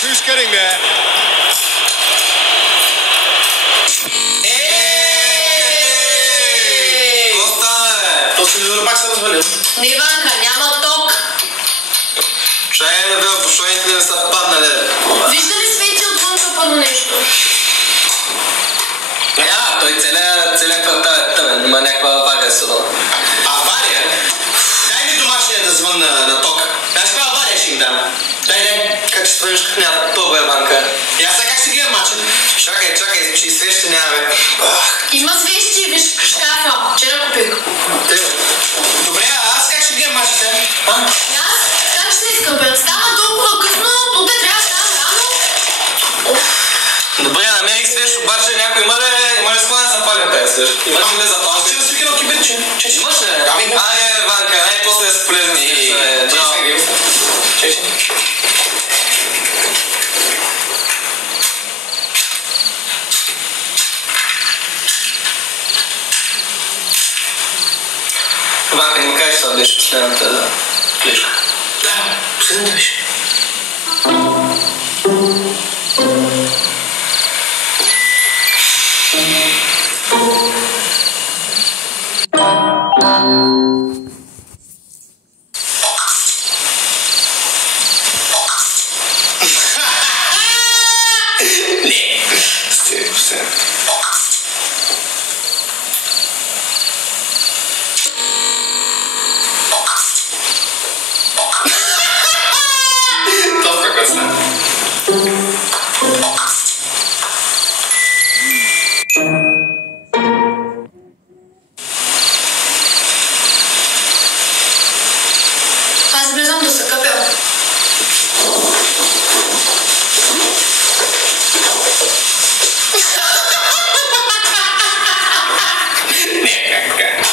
Who's getting there? То се вижда, пак се развалил. Не, Иванка, няма ток. Чай да бе, бушоните не са паднали. Вижда ли свети отвън къпано нещо? Той целият квартал е тъмен, има някаква авария сега. Авария? Дай ми домашния да звънна на ток. Знаеш каква авария ще им дам? Дай, как ще свърнеш как няма тоба, Иванка. И аз сега как ще гледам мача? Чакай, че и свещи нямаме. Има свещи, виж шкафа. Вчера купих. Добре, а аз как ще гледам мача сега? Аз как ще искам, бе? Става толкова късно, утре трябва да ставам рано. Добре, намерих свещ, обаче някой има ли склон да запалим тази свещ? Имаш ли да запалим? Ще да свикам кибирче. Имаш ли? Айде, Иванка, най-после да са полезни. Чече. Иванка, не ми кажеш, това беше последната плешка. Да, последната беше. Аз влизам да се къпя. Не, как?